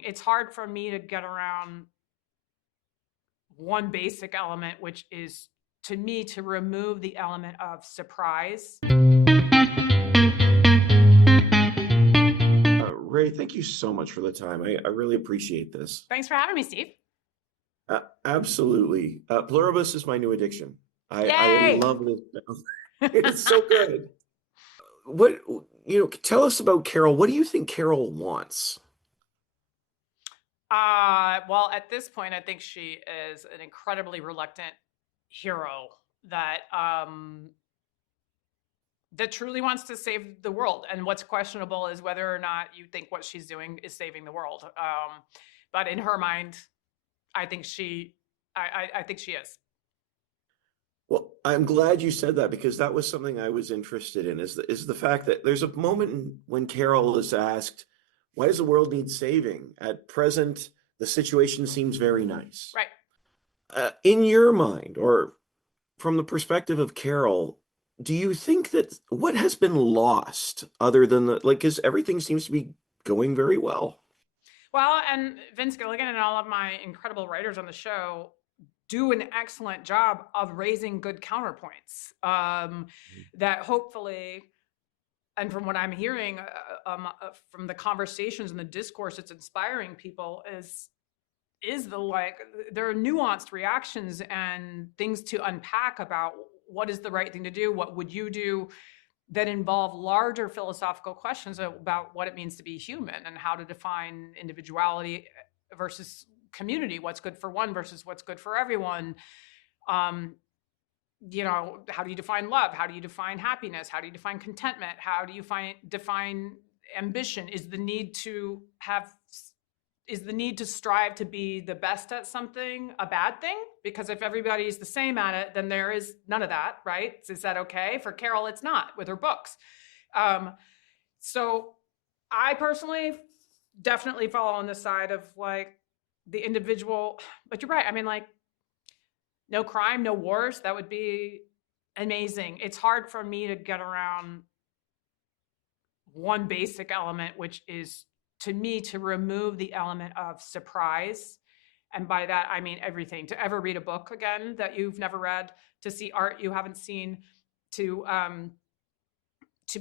It's hard for me to get around one basic element, which is, to me, to remove the element of surprise. Ray, thank you so much for the time. I really appreciate this. Thanks for having me, Steve. Absolutely. Pluribus is my new addiction. I Yay! love this. It's so good. Tell us about Carol. What do you think Carol wants? Well, at this point, I think she is an incredibly reluctant hero that truly wants to save the world. And what's questionable is whether or not you think what she's doing is saving the world. But in her mind, I think she is. Well, I'm glad you said that, because that was something I was interested in, is the fact that there's a moment when Carol is asked, why does the world need saving? At present, the situation seems very nice. Right. In your mind, or from the perspective of Carol, do you think that what has been lost other than because everything seems to be going very well? Well, and Vince Gilligan and all of my incredible writers on the show do an excellent job of raising good counterpoints that hopefully, and from what I'm hearing from the conversations and the discourse, it's inspiring people is there are nuanced reactions and things to unpack about what is the right thing to do, what would you do, that involve larger philosophical questions about what it means to be human and how to define individuality versus community, what's good for one versus what's good for everyone. How do you define love? How do you define happiness? How do you define contentment? How do you define ambition? Is the need to strive to be the best at something a bad thing? Because if everybody's the same at it, then there is none of that, right? Is that okay? For Carol, it's not, with her books. So I personally definitely fall on the side of the individual, but you're right. I mean, no crime, no wars. That would be amazing. It's hard for me to get around one basic element, which is, to me, to remove the element of surprise. And by that, I mean everything. To ever read a book again that you've never read, to see art you haven't seen, to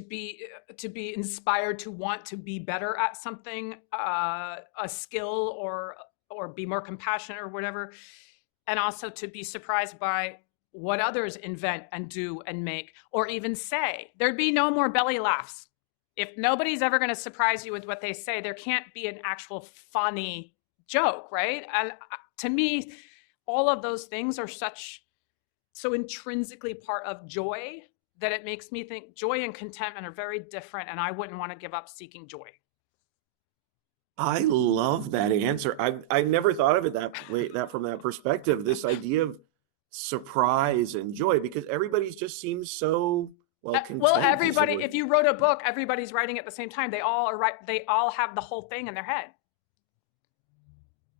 be inspired to want to be better at something, a skill, or be more compassionate or whatever. And also to be surprised by what others invent and do and make, or even say. There'd be no more belly laughs. If nobody's ever going to surprise you with what they say, there can't be an actual funny joke, right? And to me, all of those things are so intrinsically part of joy that it makes me think joy and contentment are very different, and I wouldn't want to give up seeking joy. I love that answer. I never thought of it that way, from that perspective, this idea of surprise and joy, because everybody's just seems so content. Well, everybody, if you wrote a book, everybody's writing at the same time. They all have the whole thing in their head.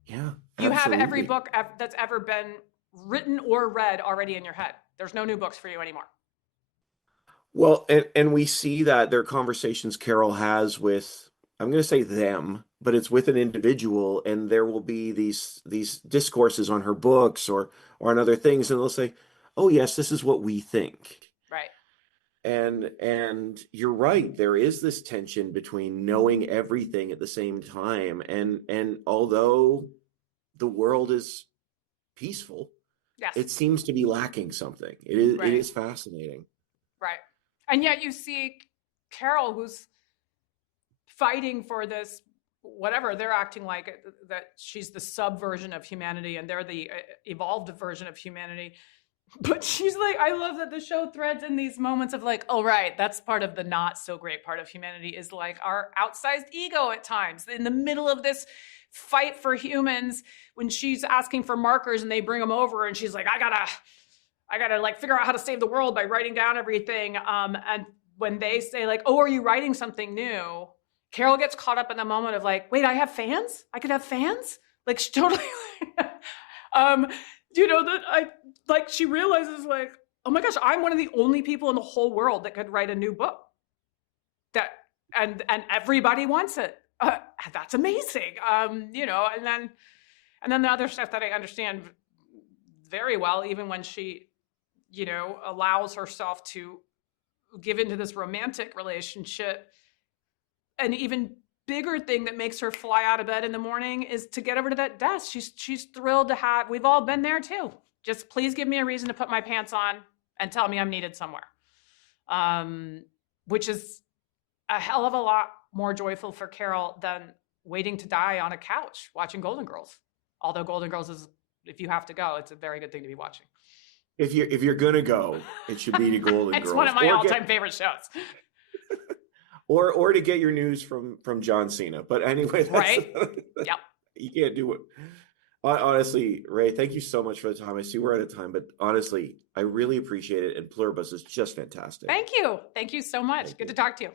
Yeah. You have every book that's ever been written or read already in your head. There's no new books for you anymore. Well, and we see that there are conversations Carol has with, I'm going to say them, but it's with an individual, and there will be these discourses on her books or on other things, and they'll say, oh yes, this is what we think. Right. And you're right, there is this tension between knowing everything at the same time, and although the world is peaceful, yes, it seems to be lacking something. It is right. It is fascinating. Right. And yet you see Carol, who's fighting for this, whatever, they're acting like that she's the subversion of humanity and they're the evolved version of humanity. But she's like, I love that the show threads in these moments of oh, right, that's part of the not so great part of humanity, is our outsized ego at times. In the middle of this fight for humans, when she's asking for markers and they bring them over and she's like, I gotta figure out how to save the world by writing down everything. And when they say oh, are you writing something new? Carol gets caught up in the moment of wait, I have fans? I could have fans? She totally, that she realizes oh my gosh, I'm one of the only people in the whole world that could write a new book. And everybody wants it. that's amazing. And then the other stuff that I understand very well, even when she, allows herself to give into this romantic relationship, an even bigger thing that makes her fly out of bed in the morning is to get over to that desk. She's thrilled to have, we've all been there too. Just please give me a reason to put my pants on and tell me I'm needed somewhere. Which is a hell of a lot more joyful for Carol than waiting to die on a couch watching Golden Girls. Although Golden Girls is, if you have to go, it's a very good thing to be watching. If you're gonna go, it should be to Golden Girls. It's one of my all-time favorite shows. Or to get your news from John Cena. But anyway, right? Yep. You can't do it. Honestly, Ray, thank you so much for the time. I see we're out of time, but honestly, I really appreciate it. And Pluribus is just fantastic. Thank you. Thank you so much. Good to talk to you.